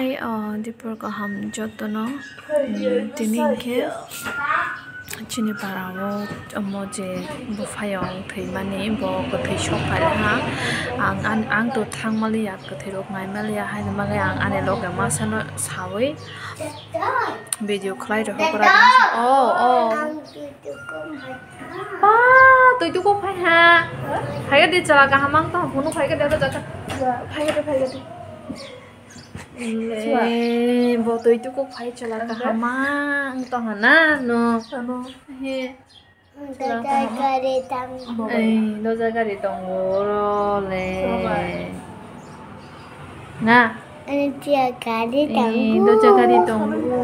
hai dipur ko ham jotono tining ke chini parawo moje bufayong theimani bo ko thei sopai ha ang to thangmali yak ko thei rok mai mali ya hai ma ang ane log ma sano sawi video khlai ro hokra pa tôi ko phai ha phai cái đi chala ka hamang to phunu phai cái đó cho phai cái đi bộ tôi cũng phải cho là cả hamang to hana no he do jaga di tonggo le na do jaga di tonggo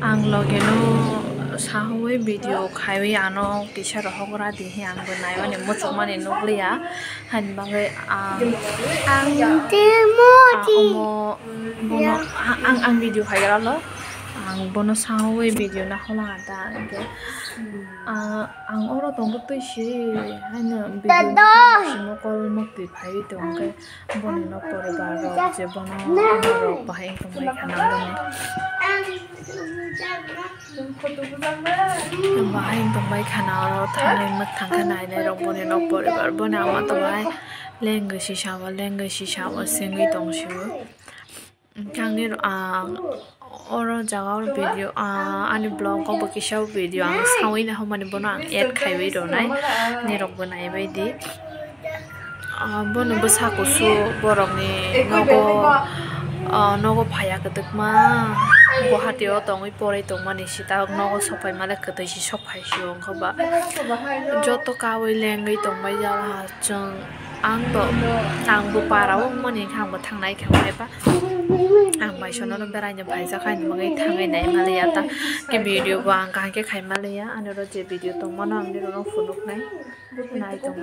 ang logeno sahuwe video khaiwe ano kisha rohora di he ang banai mane mochok mane nokliya han bangai ang video khaira lo ang bono sahuwe video na hola ta ang oro tong butoi shi hana video sino kol mokti phai tong ke bono no pore ba ro je bono ro bahai ko mai khana bone bahai tong mai khana ro thane mat thang khanai ne ro bone no pore ba bona ma to bai leng si shawa singwi tong shu kang ni oro jaga video ani blog ko bakisha video ang sawi na homani bona ang add khaiwi do nai ni rok bonai bai di bono basa ko su borok ni nogo phaya katuk ma Guwahati o tongi pore tong mani sita nogo sopai male katai si sopai si ong khoba joto kawai lengai tong bai jala chung ang to ang bu para o mani khang ba thang nai khang bai pa ang bai sono no berai nya bai sa khai mangai thangai nai male ya ta ke video ba ang ka ke khai male ya ane ro je video tong mana ang ni ro funuk nai tong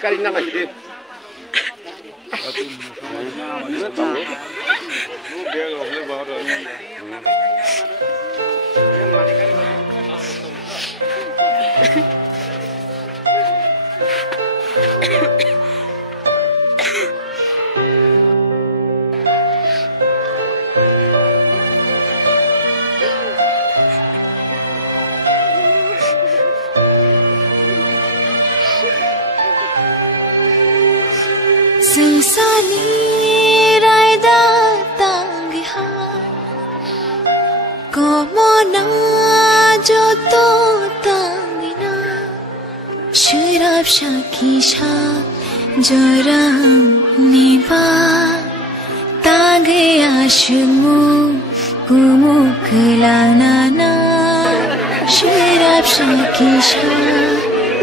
Karina lagi deh. Sali raida tangi ha como na joto tangi na shirab shakisha joram niba tangi ashumu kumukla na Shakisha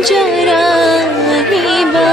Jarani ba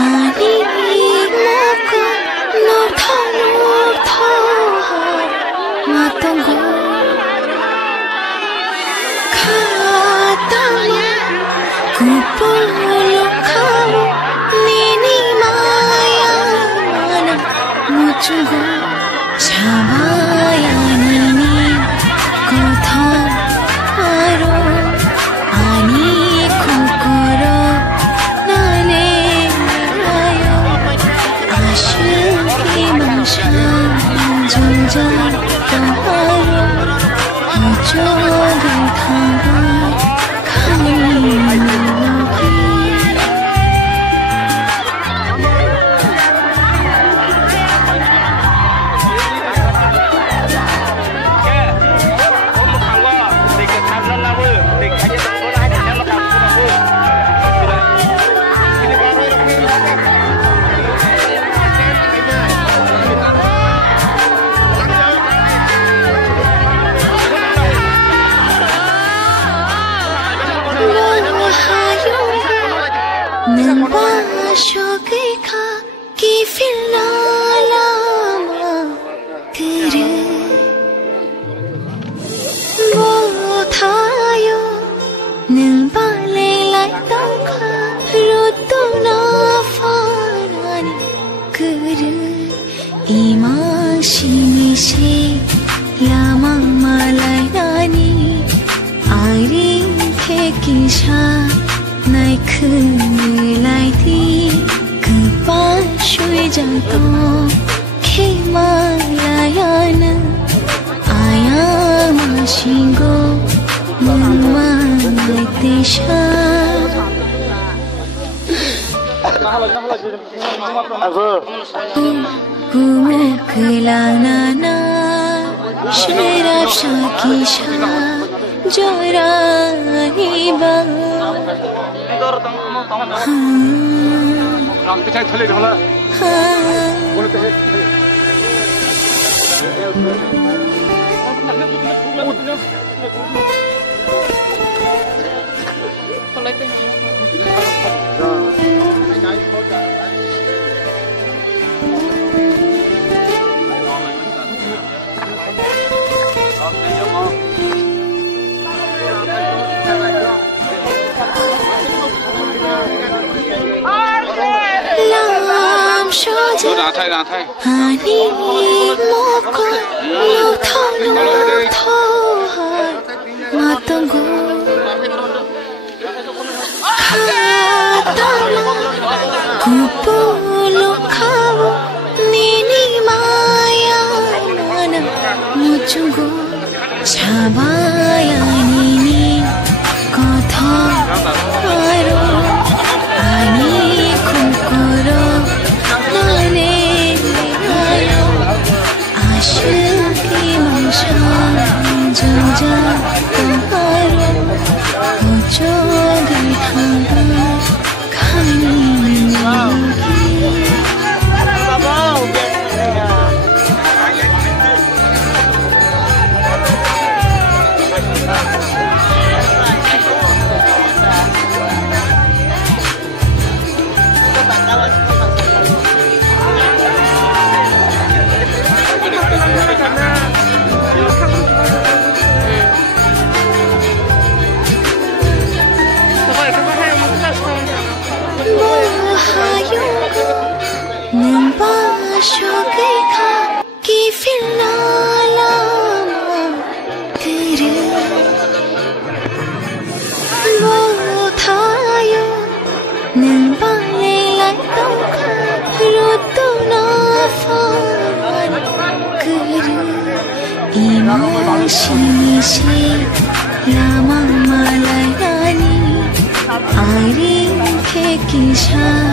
Ani moko no tha matongo khatama kupolo khamo nini maya mana muchungo chabaya nini kotha aro ani kokoro Shokika ki filala kere wo thayo nang bale lai tong kha rutu na farani kere ima shini she lama malai nani ari ke kisha nai khne lai thi kpa shui jang to ke malayana aya ma shingo mama nai tisha kumu kelana na shirab shakisha jarani ba Rang te chai thale dhala. Bole te. Ra thai. Ani moko no tha matongo khatama kupolo khamo nini maya mana muchungo chabaya nini kotha aro ani kokoro nane ashki mansha janja aro ocho gaithanga khani kasih lama malayani ari ke kisah